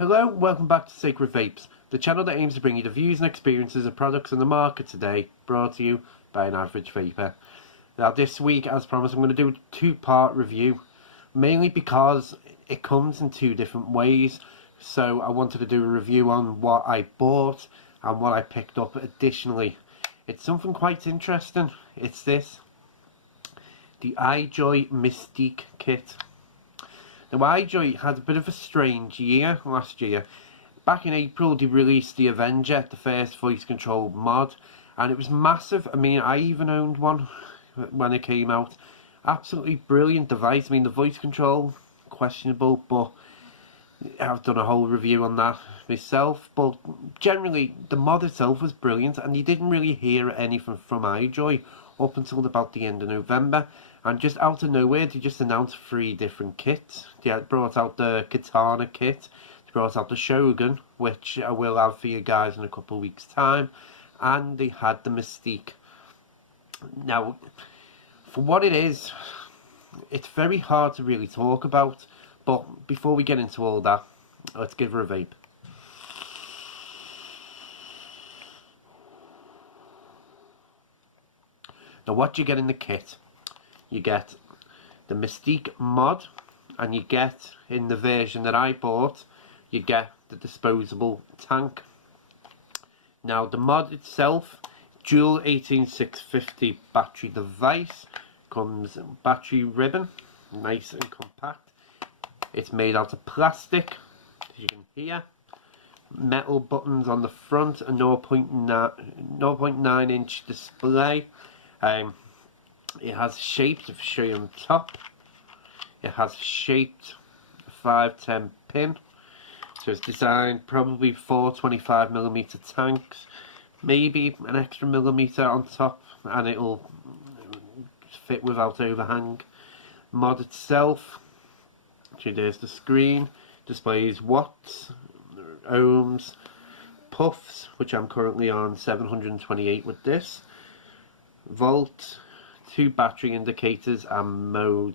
Hello, welcome back to Sacred Vapes, the channel that aims to bring you the views and experiences of products on the market today, brought to you by an average vapor. Now this week, as promised, I'm going to do a two-part review, mainly because it comes in two different ways. So I wanted to do a review on what I bought and what I picked up additionally. It's something quite interesting. It's this, the Ijoy Mystique kit. Now Ijoy had a bit of a strange year last year. Back in April they released the Avenger, the first voice controlled mod, and it was massive. I mean, I even owned one when it came out. Absolutely brilliant device. I mean, the voice control, questionable, but I've done a whole review on that myself. But generally the mod itself was brilliant, and you didn't really hear anything from Ijoy up until about the end of November. And just out of nowhere, they just announced 3 different kits. They brought out the Katana kit, they brought out the Shogun, which I will have for you guys in a couple of weeks' time, and they had the Mystique. Now, for what it is, it's very hard to really talk about, but before we get into all that, let's give her a vape. Now, what do you get in the kit? You get the Mystique mod, and you get, in the version that I bought, you get the disposable tank. Now the mod itself, dual 18650 battery device, comes battery ribbon, nice and compact. It's made out of plastic, as you can hear. Metal buttons on the front, a 0.9 inch display. It has shaped, if I show you on top, it has shaped 510 pin. So it's designed probably for 25mm tanks, maybe an extra millimeter on top, and it'll fit without overhang. Mod itself, actually there's the screen, displays watts, ohms, puffs, which I'm currently on 728 with this, volt, 2 battery indicators and mode,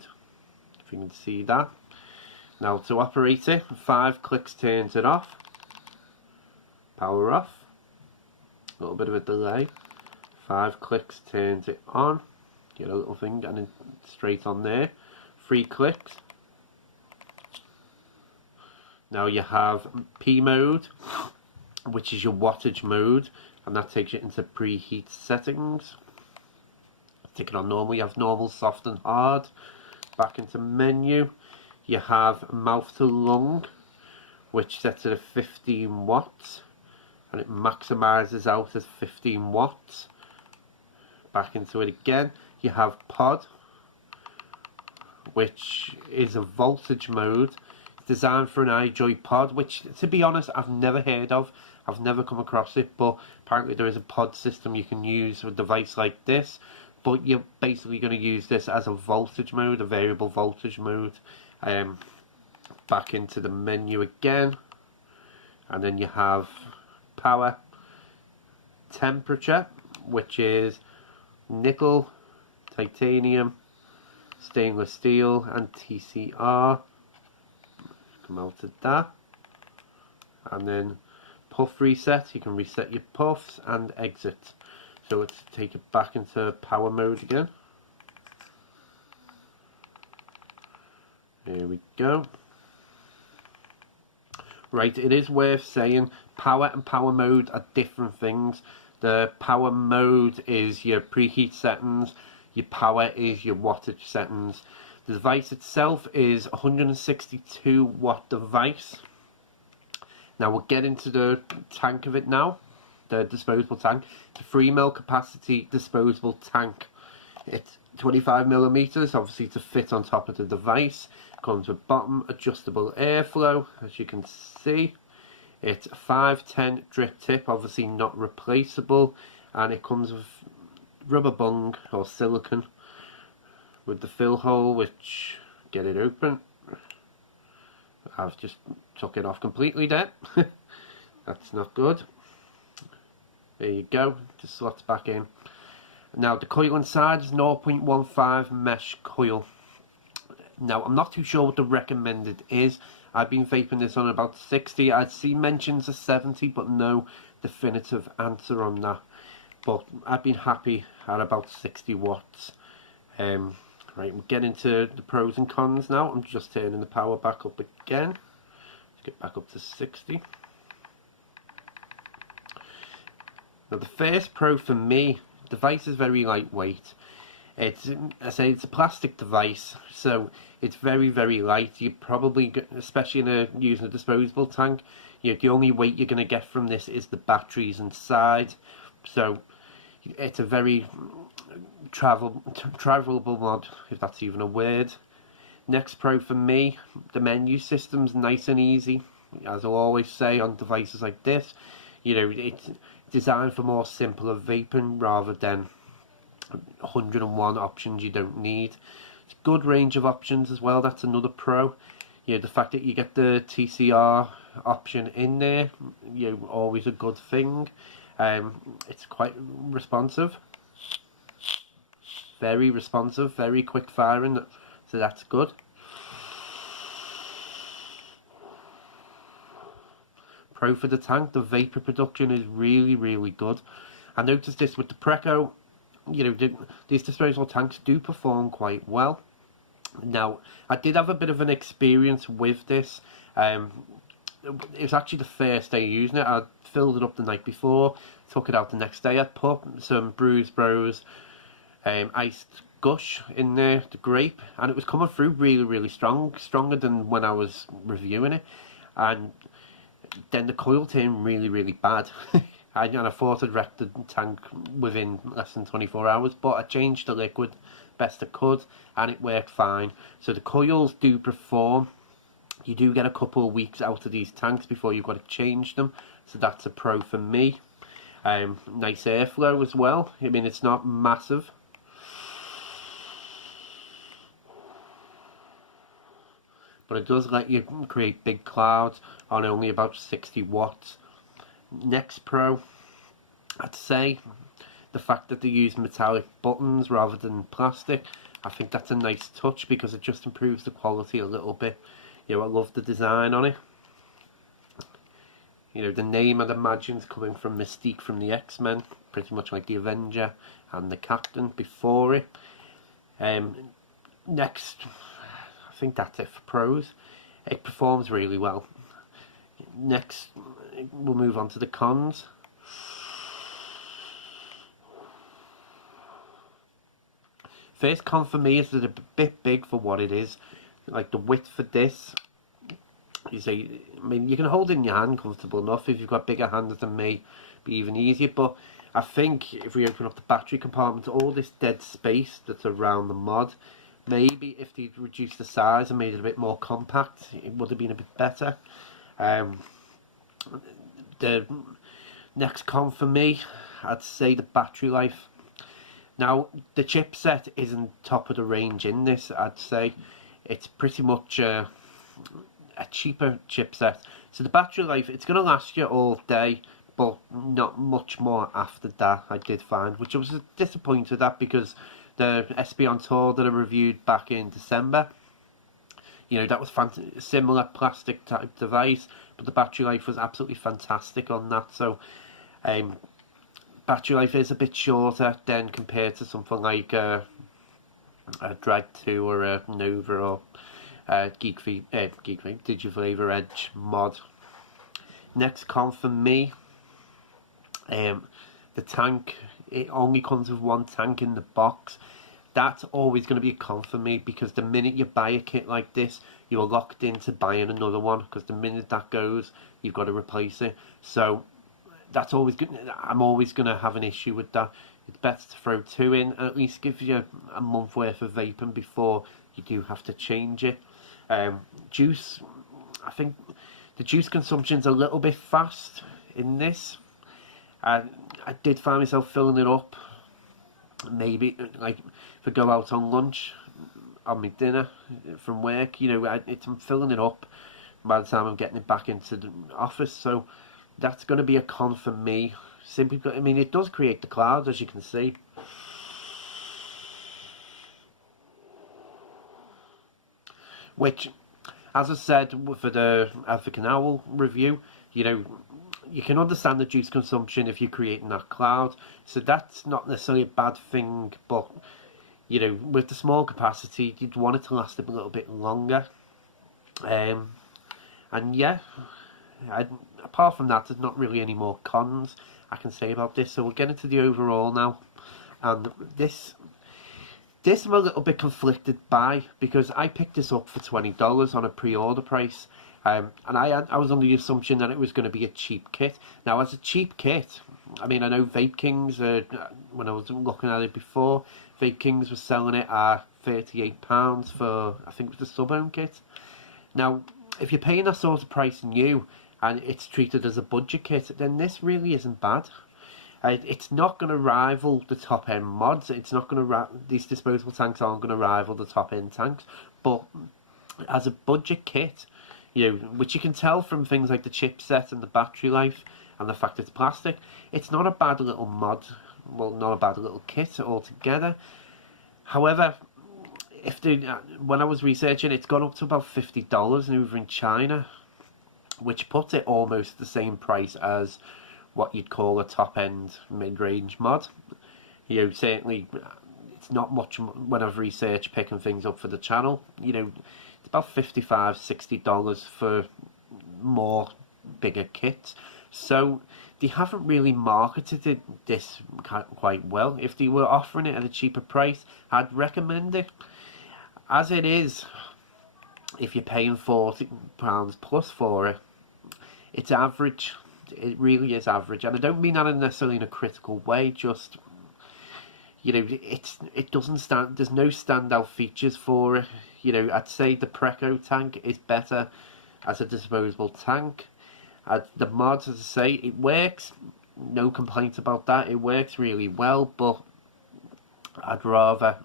if you can see that. Now to operate it, 5 clicks turns it off, power off, a little bit of a delay, 5 clicks turns it on, get a little thing and then straight on there, 3 clicks. Now you have P mode, which is your wattage mode, and that takes you into preheat settings. Tick it on normal, you have normal, soft and hard. Back into menu, you have mouth to lung, which sets it at 15 watts, and it maximizes out as 15 watts. Back into it again, you have pod, which is a voltage mode, designed for an Ijoy pod, which to be honest I've never heard of. I've never come across it, but apparently there is a pod system you can use with a device like this. But you're basically going to use this as a voltage mode, a variable voltage mode. Back into the menu again, and then you have power, temperature, which is nickel, titanium, stainless steel and TCR. Come out of that, and then puff reset, you can reset your puffs and exit. So let's take it back into power mode again. There we go. Right, it is worth saying power and power mode are different things. The power mode is your preheat settings, your power is your wattage settings. The device itself is a 162 watt device. Now we'll get into the tank of it now. The disposable tank. It's a 3ml capacity disposable tank. It's 25mm, obviously to fit on top of the device. Comes with bottom adjustable airflow, as you can see. It's a 510 drip tip, obviously not replaceable, and it comes with rubber bung or silicone with the fill hole, which, get it open. I've just took it off completely there. That's not good. There you go, just slots back in. Now the coil inside is 0.15 mesh coil. Now I'm not too sure what the recommended is. I've been vaping this on about 60. I'd see mentions of 70, but no definitive answer on that. But I've been happy at about 60 watts. Right, we'll get into the pros and cons now. I'm just turning the power back up again. Let's get back up to 60. Now the first pro for me, the device is very lightweight. It's a plastic device, so it's very, very light. You probably, especially using a disposable tank, the only weight you're going to get from this is the batteries inside. So it's a very travelable mod, if that's even a word. Next pro for me, the menu system's nice and easy. As I always say on devices like this, it's designed for more simpler vaping rather than 101 options you don't need. It's a good range of options as well. That's another pro. The fact that you get the TCR option in there, always a good thing. It's quite responsive, very responsive, very quick firing, so that's good. Pro for the tank, the vapor production is really, really good. I noticed this with the Preco. These disposable tanks do perform quite well. Now, I did have a bit of an experience with this. It was actually the first day using it. I filled it up the night before, took it out the next day. I put some Brews Bros iced gush in there, the grape, and it was coming through really, really strong, stronger than when I was reviewing it. And then the coil turned really, really bad. And I thought I'd wrecked the tank within less than 24 hours, but I changed the liquid best I could, and it worked fine. So the coils do perform. You do get a couple of weeks out of these tanks before you've got to change them, so that's a pro for me. Nice airflow as well. I mean, it's not massive. But it does let you create big clouds on only about 60 watts. Next pro, I'd say the fact that they use metallic buttons rather than plastic. I think that's a nice touch because it just improves the quality a little bit. I love the design on it. The name I'd imagine is coming from Mystique from the X-Men, pretty much like the Avenger and the Captain before it. Next, I think that's it for pros. It performs really well. Next, we'll move on to the cons. First con for me is that it's a bit big for what it is. Like the width for this, you can hold it in your hand comfortable enough. If you've got bigger hands than me, it'd be even easier. But I think if we open up the battery compartment, all this dead space that's around the mod, maybe if they'd reduced the size and made it a bit more compact, it would have been a bit better. The next con for me, I'd say the battery life. Now, the chipset isn't top of the range in this, I'd say. It's pretty much a cheaper chipset. So the battery life, it's going to last you all day, but not much more after that, I did find. Which I was disappointed at because the SB on Tour that I reviewed back in December, that was similar plastic type device, but the battery life was absolutely fantastic on that. So battery life is a bit shorter than compared to something like a Drag 2 or a Nova or Digiflavor Edge mod. Next con for me, the tank, it only comes with one tank in the box. That's always going to be a con for me because the minute you buy a kit like this, you are locked into buying another one because the minute that goes, you've got to replace it. So that's always good. I'm always going to have an issue with that. It's better to throw two in and at least give you a month worth of vaping before you do have to change it. Juice, I think the juice consumption's a little bit fast in this. I did find myself filling it up. Maybe like if I go out on lunch, on my dinner from work, I'm filling it up by the time I'm getting it back into the office. So that's going to be a con for me. Simply because, it does create the clouds, as you can see. Which as I said for the African Owl review, you know, you can understand the juice consumption if you're creating that cloud, so that's not necessarily a bad thing, but you know, with the small capacity, you'd want it to last a little bit longer. And yeah, apart from that, there's not really any more cons I can say about this, so we'll get into the overall now. And this I'm a little bit conflicted by, because I picked this up for $20 on a pre-order price, and I was under the assumption that it was going to be a cheap kit. Now, as a cheap kit, I mean, I know Vape Kings, when I was looking at it before, Vape Kings was selling it at £38 for, I think it was the sub-home kit. Now, if you're paying that sort of price new, and it's treated as a budget kit, then this really isn't bad. It's not going to rival the top end mods. It's not going to these disposable tanks aren't going to rival the top end tanks. But as a budget kit, you know, which you can tell from things like the chipset and the battery life and the fact it's plastic, it's not a bad little mod. Well, not a bad little kit altogether. However, when I was researching, it's gone up to about $50 over in China, which puts it almost the same price as what you'd call a top-end mid-range mod. You know, certainly it's not much when I've researched picking things up for the channel. You know, it's about $55, $60 for more bigger kits. So they haven't really marketed this quite well. If they were offering it at a cheaper price, I'd recommend it. As it is, if you're paying £40 plus for it, it's average. It really is average, and I don't mean that necessarily in a critical way. Just, you know, it doesn't stand. There's no standout features for it. You know, I'd say the Preco tank is better as a disposable tank. The mods, as I say, it works. No complaints about that. It works really well, but I'd rather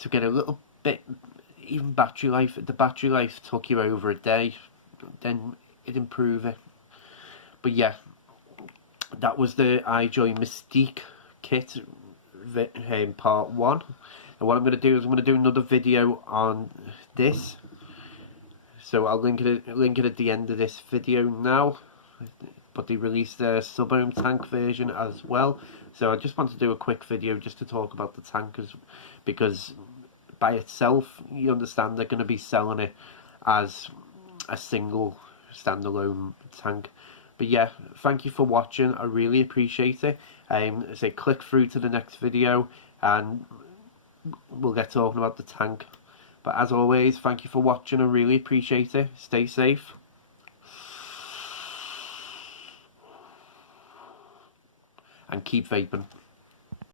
to get a little bit, even battery life. If the battery life took you over a day, then it'd improve it. But yeah, that was the Ijoy Mystique kit, part 1. And what I'm going to do is I'm going to do another video on this. So I'll link it at the end of this video now. But they released their sub-home tank version as well. So I just want to do a quick video just to talk about the tankers, because by itself, you understand they're going to be selling it as a single standalone tank. But yeah, thank you for watching. I really appreciate it. So click through to the next video and we'll get talking about the tank. But as always, thank you for watching. I really appreciate it. Stay safe. And keep vaping.